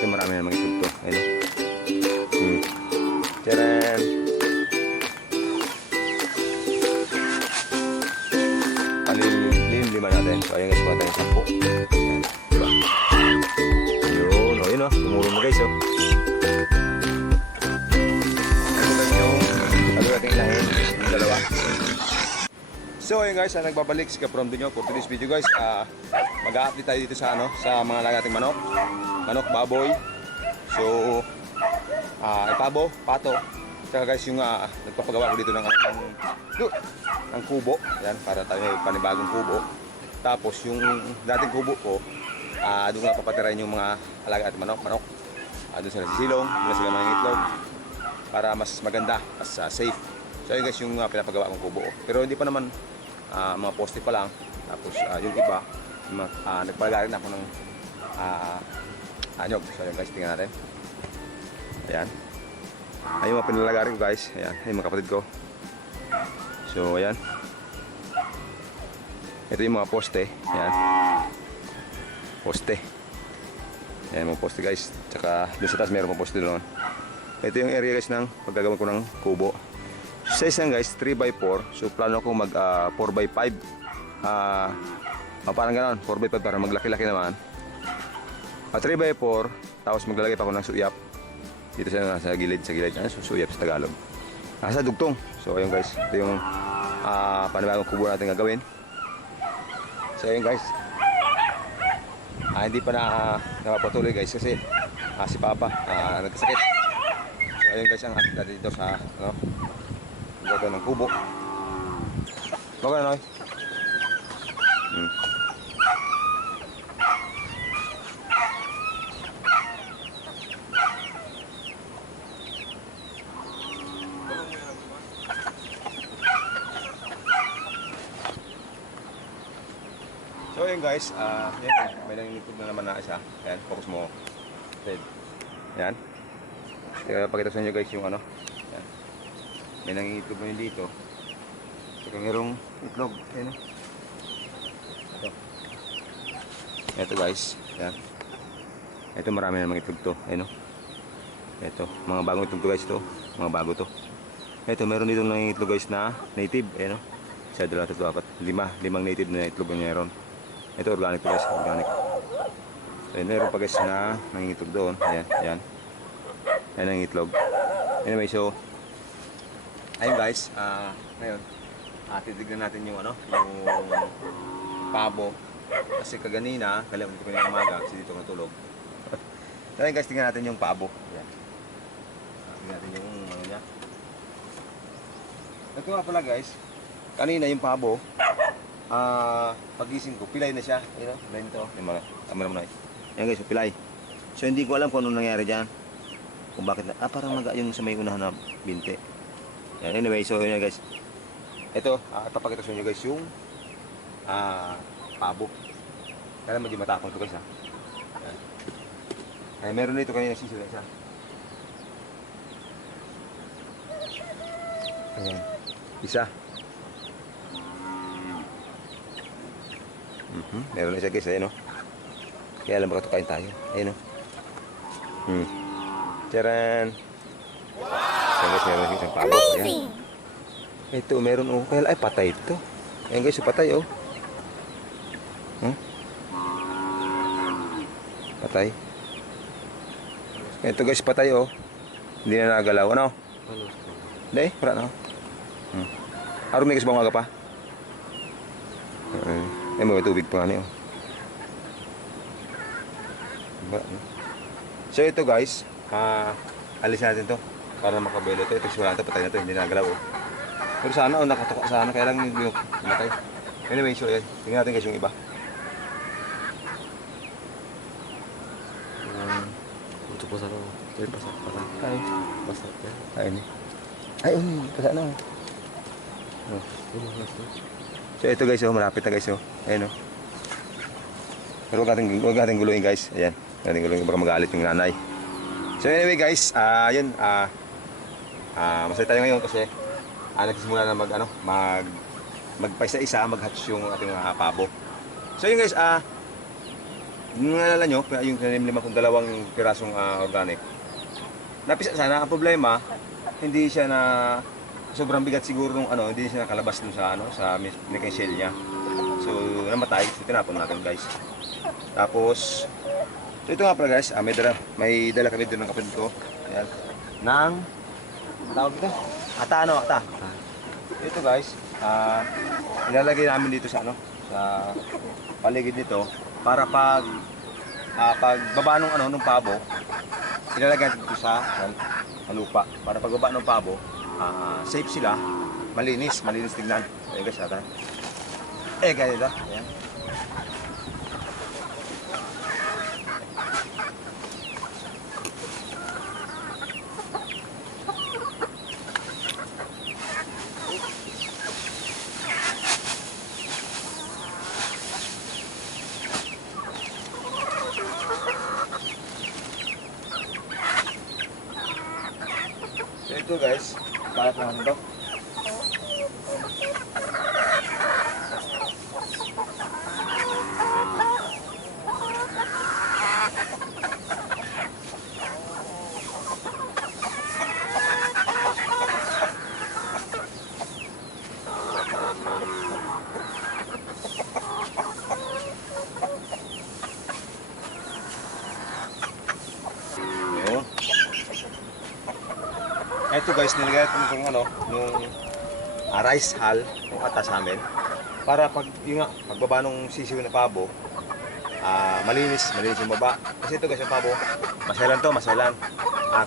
Ito marami na mga itlog to. Ayun. Tcharan! Lima natin. So ayun guys, kuha tayong 10. Ayan. Diba? Ayun, o yun o. Tumulong na guys o. Ano natin ilahin? Yung dalawa. So ayun guys, nagbabalik si Kaprom Dunyo for today's video guys. Mag-a-update tayo dito sa sa mga alaga nating manok. Manok, baboy. So pabo, pato. Saka guys yung nagpapagawa ko dito ng kubo. Yan, para tayo may panibagong kubo. Tapos yung dating kubo ko, doon nga papatirain yung mga alaga at manok. Doon sila sisilong, doon sila mga itlog. Para mas maganda, mas safe. So yun guys yung pinapagawa kong kubo. Pero hindi pa naman mga poste pa lang. Tapos yung iba, nagpalagarin ako ng anyog. So yun guys, tingnan natin. Ayan. Ayun mga pinalagarin ko guys. Ayan, ayun mga kapatid ko. So ayan. Ito yung mga poste. Ayan. Poste. Ayan mga poste guys. Tsaka doon sa taas mayroon mga poste doon. Ito yung area guys ng paggagawa ko ng kubo. Size yan guys, 3x4. So plano ko mag 4x5. Parang gano'n, 4x5 para maglaki-laki naman. 3x4. Tapos maglalagay pa ako ng suyap. Dito siya sa gilid. Ano suyap sa Tagalog? Sa dugtong. So ayun guys, ito yung panibagong kubo natin gagawin. So ayun guys, hindi pa napapatuloy guys kasi si Papa nagkasakit. So ayun guys ang akit natin dito sa gawa ng kubo. Baga Noy. So yun guys, yan, may nanginitog na naman na isa. Ayan, focus mo. Red. Ayan. Pakita sa inyo guys yung ano. Ayan. May nanginitog na yun dito. Saka mayroong itlog. Ayan. Ito. Ito guys. Ayan. Ito marami na mga itlog to. Ayan. Ito. Mga bagong itlog to guys to. Mga bago to. Ito, meron dito nangingitlog guys na native. Ayan. Isa, dalawa, tatlo, apat. Limang native na itlog na meron. Ito organic guys, organic. So, meron pa guys na nangingitlog doon. Ayan, ayan. Ayan ang itlog. Anyway, so ayun guys, ngayon titignan natin yung yung pabo. Kasi kaganina, kailangan ko kanina umaga kasi dito natulog. So ayun guys, tingnan natin yung pabo. Ayan. Tingnan natin yung niya. Ito nga pala guys, kanina yung pabo, pagising ko, pilay na siya. Ayun, pilay nito. Tama naman na. Ayan guys, pilay. So hindi ko alam kung anong nangyari dyan. Kung bakit na, parang maga yung sa may unahan na binte. Ayan, anyway, so yun guys. Ito, papakita sa inyo guys yung pabo. Kaya medyo matapang ito guys ha. Ayan. Ay, meron dito kanina sisila isa. Ayan. Isa. Meron na siya guys, ayun o. Kaya alam baka tukain tayo. Ayun o. Tcharan! Wow! Ayan guys, meron na isang pabo. Ayan. Ito, meron o. Kaya ay, patay ito. Ayan guys, patay o. Patay. Ito guys, patay o. Hindi na nagalaw. Ano? Hindi, wala na o. Aron may guys ba umaga pa? Ay, may tubig pa nga niyo. So ito guys, alis natin to para makabelo to. Ito wala to, patay na to, hindi nagalaw. Pero sana nakatuka sana, kaya lang yung matay. Anyway, so yan, tingnan natin guys yung iba. Ito po sa ito yung pasat pala. Ay, Pasat yan. ay, pasat na. So ito guys, malapit na guys. Ayan o. Pero huwag natin guluhin guys. Ayan, huwag natin guluhin, baka magalit yung nanay. So anyway guys, yun. Masaya tayo ngayon kasi nagsisimula na magpaisa-isa, mag-hatch yung ating pabo. So yun guys, Yung naalala nyo, yung tinanimlima kong dalawang pirasong organic. Napisa sana, ang problema, hindi siya na sobrang bigat siguro nung ano, hindi siya nakalabas dun sa ano, sa mechanical shell niya. So, namatay. So, tinapon natin guys. Tapos, so ito nga pala guys, may dala kami doon ng kapatid ko. Ayan. Nang, tawag ito? Ata. Ito guys, ilalagay namin dito sa ano, sa paligid nito para pagbaba nung ano, nung pabo, ilalagay dito sa lupa. Para pagbaba ng pabo, safe sila, malinis tignan. Ayan guys, ata. Ganito. Ayan. So ito guys, kalat naman ito. Ayun. Ito guys, nilagay ko nung ano, nung rice hull, yung atas namin. Para pagbaba nung sisiw na pabo, malinis yung baba. Kasi ito guys, yung pabo, maselan.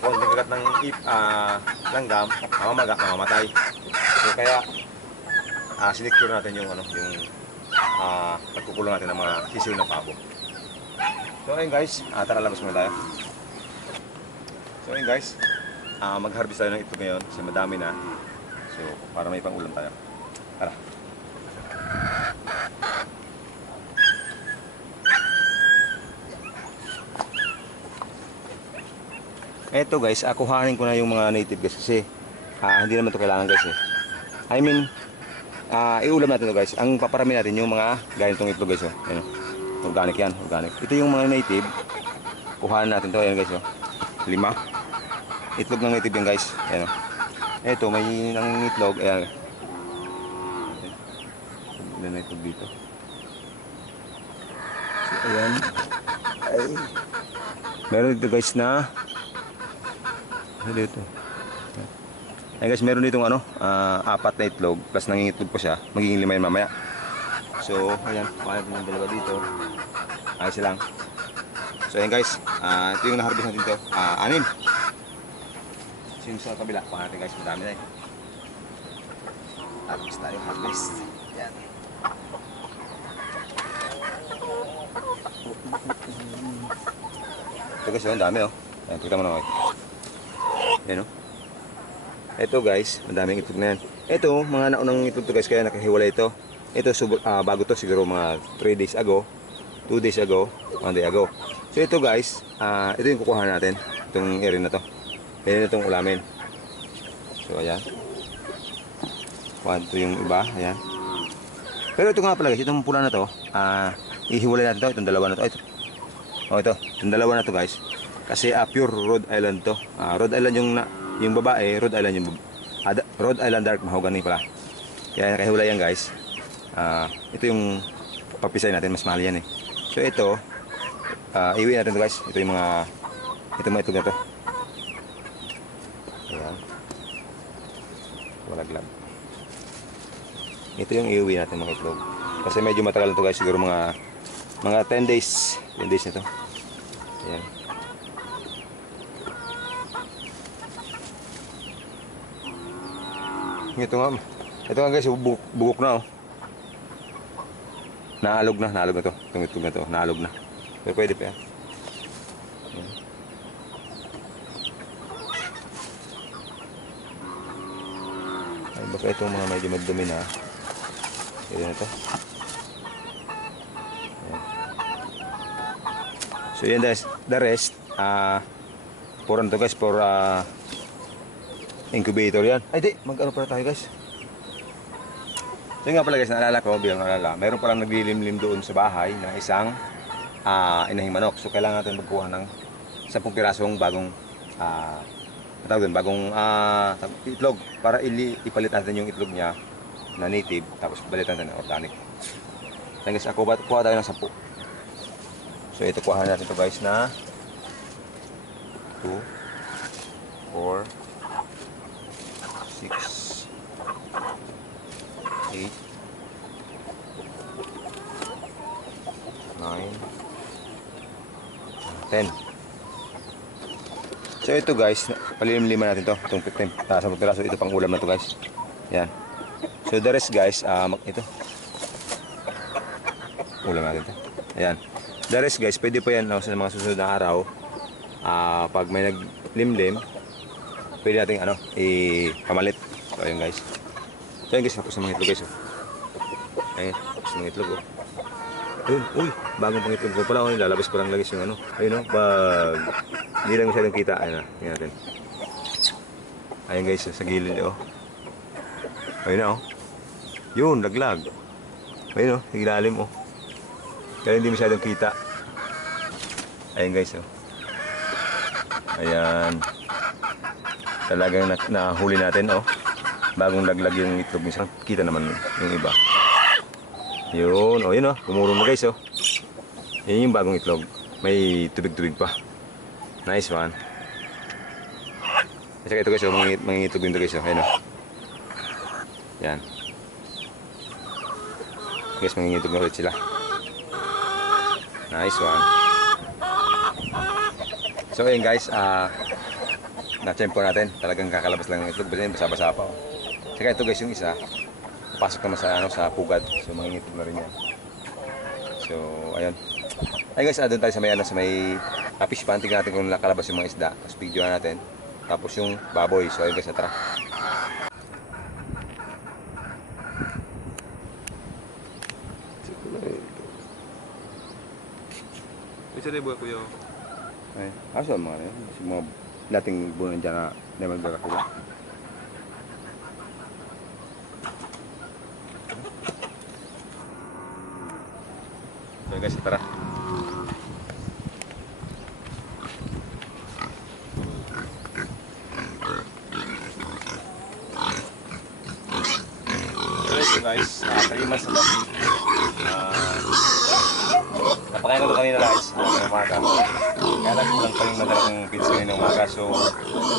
Konting kagat ng langgam, mamamatay. So kaya, sinikure natin yung ano, yung pagkukulong natin ng mga sisiw na pabo. So ayun guys, tara labas muna tayo. So ayun guys, mag-harvest tayo ng ito ngayon kasi madami na. So para may pang-ulam tayo. Tara. Eto guys, kuhanin ko na yung mga native guys kasi hindi naman ito kailangan guys eh. I mean, iulam natin ito guys. Ang paparami natin yung mga ganitong itlog guys. Ayan, organic yan, organic. Ito yung mga native. Kuhanin natin ito. Ayan guys. 5. Itlog ng native yan guys. Ayan. Ito, may nang itlog. Ayan. Ilan na itlog dito. So, ayan. Ay. Meron dito guys na dito. Ayan guys, meron ditong ano, 4 na itlog plus nangingitlog pa siya, magiging 5 yan mamaya. So, ayan, kuhanin ko ng dalawa dito. Ayos lang. So, ayan guys, ito yung na-harvest natin ito. 6. So, yung sa kabila, kuhanin natin guys, madami na eh. Harvest tayo, harvest. Ayan. Ito guys, ang dami oh. Ayan, tignan mo na okay. Ayan o. Ito guys, madaming itlog na yan. Ito, mga naunang itlog to guys, kaya nakahiwalay ito. Ito, bago to siguro mga 3 days ago, 2 days ago, 1 day ago. So ito guys, ito yung kukuha natin, itong area na to. Pwede na itong ulamin. So ayan. 1, 2 yung iba, ayan. Pero ito nga pala guys, itong pula na to, ihiwalay natin to, itong dalawa na to. Ito. Oh, ito, itong dalawa na to guys. Kasi pure Rhode Island to. Rhode Island yung babae, Rhode Island yung Rhode Island dark mahogany pala. Kaya nakahiwalay yan guys. Ito yung papisay natin, mas mahal yan eh. So ito, iwi natin to guys. Ito yung mga itlog na to. Ayan. Walaglag. Ito yung iwi natin mga itlog. Kasi medyo matagal na to guys, siguro mga 10 days. 10 days na to. Ayan. Ito nga guys, bugok na oh. Naalog na to. Itong itlog na to, naalog na. Pero pwede pa yan. Ayan. Ay, baka itong mga medyo magdumi na. Ito na to. Ayan. So yan guys, the rest, for ano to guys, for incubator yan. Ay di, mag-ano pala tayo guys. So nga pala guys, naalala ko, bilang naalala, mayroon palang naglilimlim doon sa bahay na isang inahing manok. So kailangan natin magkuha ng 10 pirasong bagong bagong itlog para ipalit natin yung itlog niya na native, tapos balitan natin ng organic. So guys, kuha tayo ng 10. So ito, kuha natin ito guys na 2, 4, 6, 8, 9, 10. So ito guys, palilim-lima natin to. Itong 10 piraso, ito pang ulam na to guys. Yan. So the rest guys, ito. Ulam natin to. Ayan. The rest guys, pwede pa yan sa mga susunod na araw. Pag may naglimlim, pwede nating pamalit. So ayun guys. So ayun guys, tapos na mga itlog guys. Ayun, tapos na mga itlog. Ayun, uy, bagong pangitlog ko pala. Lalabas ko lang lagis yung ayun pag hindi lang masyadong kita. Ayun na, tingnan natin. Ayun guys, sa gilid ayun na yun, laglag. Ayun sa ilalim kaya hindi masyadong kita. Ayun guys ayan. Talagang nahuli natin bagong laglag yung itlog. Minsan kita naman yung iba. Yun, yun gumulong na guys Yun yung bagong itlog. May tubig-tubig pa. Nice one. At saka ito guys mga itlog dito guys ayun yan. Guys, mangingitog na ulit sila. Nice one. So ayun guys, na-tempo natin. Talagang kakalabas lang ng itlog. Basa-basa pa Saka ito guys yung isa, pasok naman sa pugad. So mangingitog na rin yan. So ayun. Ayun guys, doon tayo sa may fish pan. Tingnan natin kung nakalabas yung mga isda. Tapos video natin. Tapos yung baboy. So ayun guys, tara. Isa rin buhay kuya. Ay, aso mga rin. Mga dating buwan dyan na naman magkakula. So guys, tara. So guys, 3 months na napakain ko ito kanina guys, ng umaga. Kaya lang pa yung madalang pizza kanina umaga. So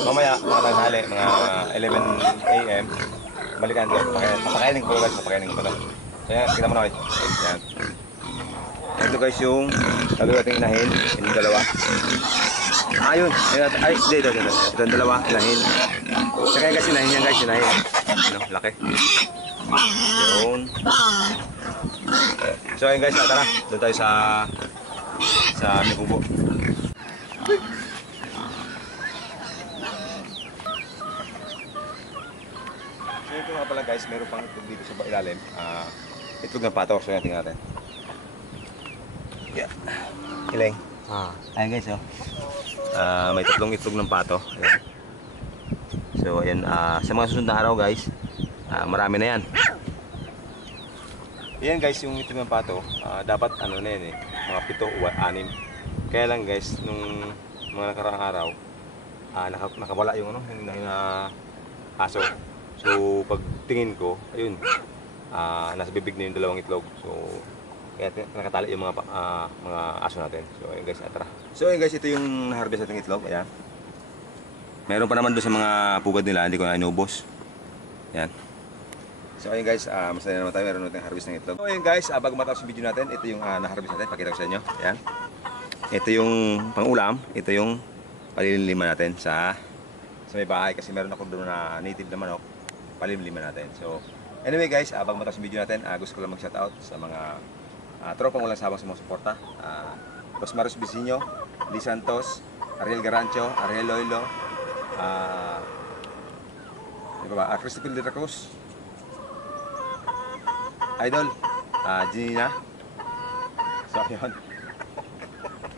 mamaya, mga tanghali, mga 11 AM, balikan ko. Papakainin ko guys, papakainin ko ito. Kaya, kita mo na guys. Yan. Ito guys yung gagawin natin inahin, yung dalawa. Ayun, ito yung dalawa, inahin. Saka guys, inahin yan guys, inahin. Laki. Yun. So ayun guys, tara. Doon tayo sa Mibubo. So ito nga pala guys, meron pang itlog dito sa ilalim. Itlog ng pato. So yan, tingnan natin. Yeah. Kiling. Ayun guys may tatlong itlog ng pato. Ayan. So ayan, sa mga susunod na araw guys, marami na yan. Yan guys, yung itlog ng pato, dapat na yan mga 7 o 6. Kaya lang guys, nung mga nakaraang araw, nakawala yung yung aso. So pag tingin ko, ayun, nasa bibig na yung dalawang itlog. So kaya nakatali yung mga aso natin. So ayun guys, tara. So ayun guys, ito yung harvest nating itlog. Ayan. Meron pa naman doon sa mga pugad nila, hindi ko na inubos. Ayan. So ayun guys, masaya naman tayo, meron natin harvest ng itlog. So ayun guys, bago matapos yung video natin, ito yung na-harvest natin, pakita ko sa inyo. Ayan. Ito yung pang-ulam, ito yung palilima natin sa may bahay kasi meron ako doon na native na manok, palilima natin. So anyway guys, bago matapos yung video natin, gusto ko lang mag-shoutout sa mga tropang walang sabang sumusuporta. Rosmaros Bisinyo, Lee Santos, Ariel Garancho, Ariel Loilo, Christopher de la Cruz, Idol, Gina. So yun.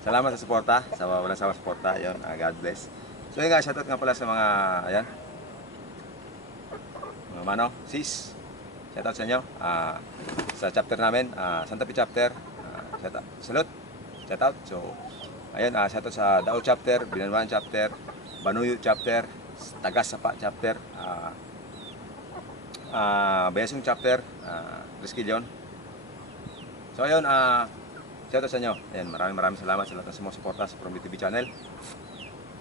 Salamat sa suporta, sa walang sawa suporta. Yun, God bless. So yun nga, shoutout nga pala sa mga, ayan, mga mano, sis. Shoutout sa inyo. Sa chapter namin, Santa Fe chapter. Salute. shout out. So, ayun, shout out sa Dao chapter, Binanwan chapter, Banuyo chapter, Tagas Sapa chapter, Bayasong chapter, Triskelion. So ayun, shout out sa inyo. Ayan, maraming salamat sa lahat ng sumusuporta sa From BTV channel.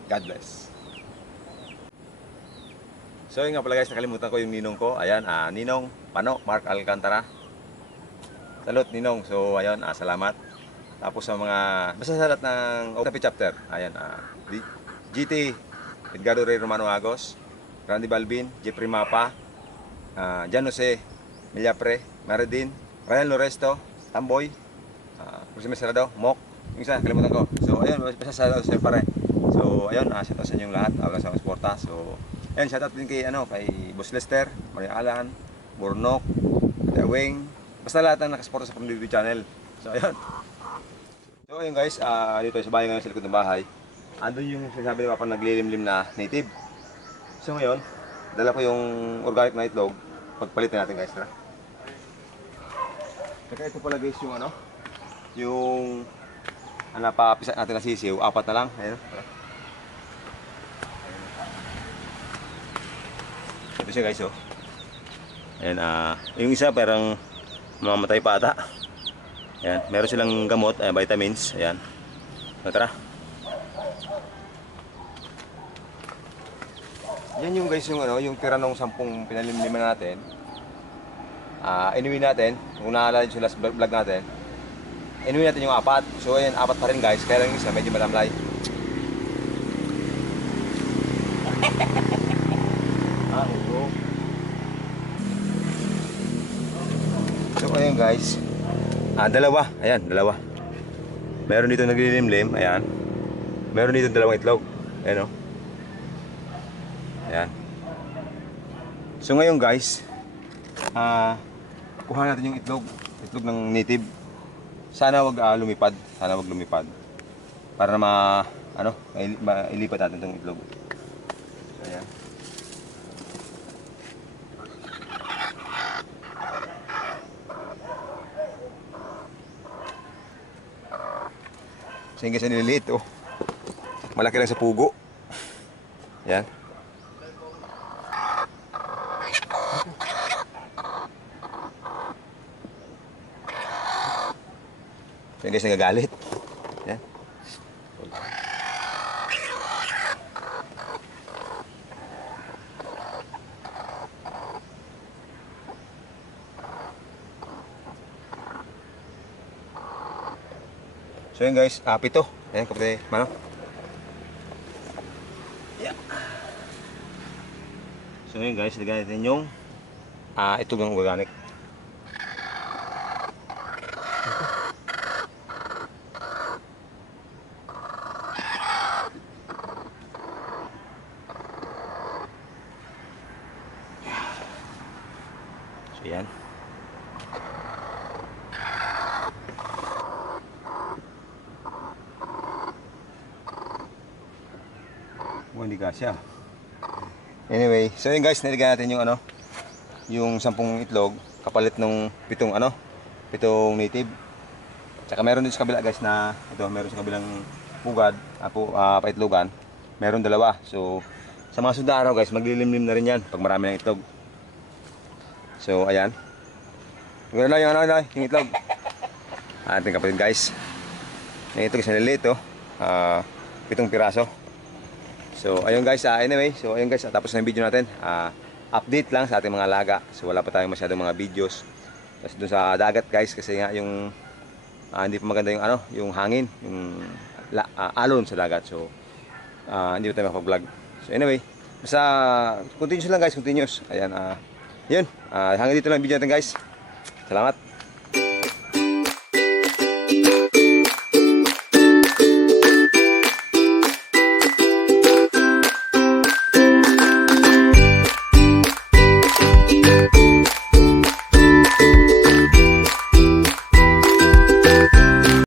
God bless. So yun nga pala guys, nakalimutan ko yung ninong ko. Ayan, Ninong Pano, Mark Alcantara. Salute Ninong. So ayun, salamat. Tapos sa mga, basta sa lahat ng OTP chapter. Ayan, GT, Edgardo Rey Romano Agos, Randy Balbin, Jeffrey Mapa, Jan Jose Millapre, Maridin, Ryan Loresto, Tamboy, Jose Meserado, Mok, yung isa, kalimutan ko. So ayun, basta sa lahat sa pare. So ayun, shout out sa inyong lahat, wala sa suporta. So ayun, shout out din kay kay Boss Lester, Maria Alan, Bornok, Tewing, basta lahat ng nakasuporta sa From BTV channel. So ayun. So ayun guys, dito sa bahay ngayon sa likod ng bahay. Andun yung sinasabi ni Papa naglilimlim na native. So ngayon, dala ko yung organic na itlog. Pagpalitin natin guys, tara. Saka ito pala guys yung yung napapisan natin na sisiw, 4 na lang. Ayun, tara. Ito siya guys, oh. Ayan, yung isa parang mamamatay pa ata. Ayan, meron silang gamot, vitamins. Ayan. So, tara. Yan yung guys yung yung tira nung 10 pinalimliman natin. Inuwi natin, kung naalala nyo sa last vlog natin. Inuwi natin yung 4. So ayan, 4 pa rin guys, kaya lang yung isa medyo matamlay. Ito. So ayun guys. Dalawa, ayan, dalawa. Meron dito naglilimlim, ayan. Meron dito dalawang itlog. Ayan, oh. Ayan. So ngayon guys, kuha natin yung itlog ng native. Sana wag lumipad, para mailipat natin itong itlog. So, ayan. So yung guys, nililiit, oh. Malaki lang sa pugo. Ayan. So guys, nagagalit. Yan. So yun guys, 7. Ayan, kapatid, mano. Yeah. So yun guys, lagyan natin yung itlog ng organic. So yan. Hindi kasya. Anyway, so yun guys, nilagyan natin yung yung 10 itlog kapalit nung 7 native. Tsaka meron din sa kabila guys na meron sa kabilang pugad, paitlogan. Meron 2. So sa mga suda araw guys, maglilimlim na rin yan pag marami ng itlog. So ayan. Ganoon na yung itlog. Ating kapatid guys. Yung itlog sa lilit, 7 piraso. So ayun guys, anyway, tapos na yung video natin. Update lang sa ating mga alaga. So wala pa tayong masyadong mga videos. Tapos doon sa dagat guys, kasi nga yung hindi pa maganda yung hangin, yung alon sa dagat. So hindi pa tayo makapag-vlog. So anyway, basta continuous lang guys, continuous. Ayan, yun. Hanggang dito lang yung video natin guys. Salamat.